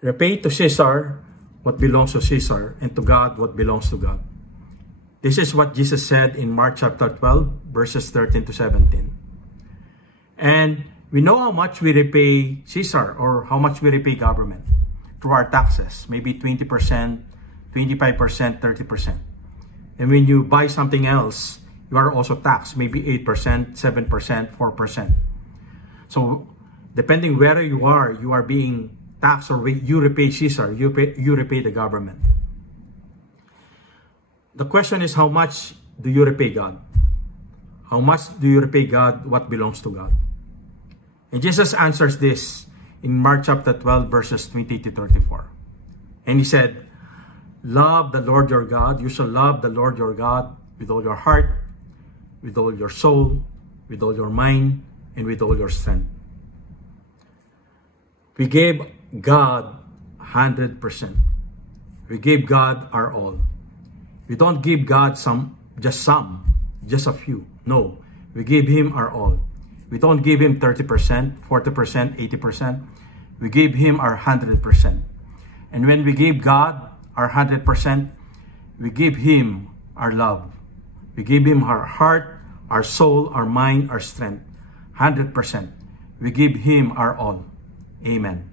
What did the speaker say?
Repay to Caesar what belongs to Caesar, and to God what belongs to God. This is what Jesus said in Mark chapter 12, verses 13 to 17. And we know how much we repay Caesar, or how much we repay government through our taxes, maybe 20%, 25%, 30%. And when you buy something else, you are also taxed, maybe 8%, 7%, 4%. So depending where you are being taxed, or you repay Caesar, you repay the government. The question is, how much do you repay God? How much do you repay God what belongs to God? And Jesus answers this in Mark chapter 12, verses 20 to 34. And he said, love the Lord your God. You shall love the Lord your God with all your heart, with all your soul, with all your mind, and with all your strength. We gave God 100%. We gave God our all. We don't give God just a few. No, we give Him our all. We don't give Him 30%, 40%, 80%. We give Him our 100%. And when we give God our 100%, we give Him our love. We give Him our heart, our soul, our mind, our strength. 100%. We give Him our all. Amen.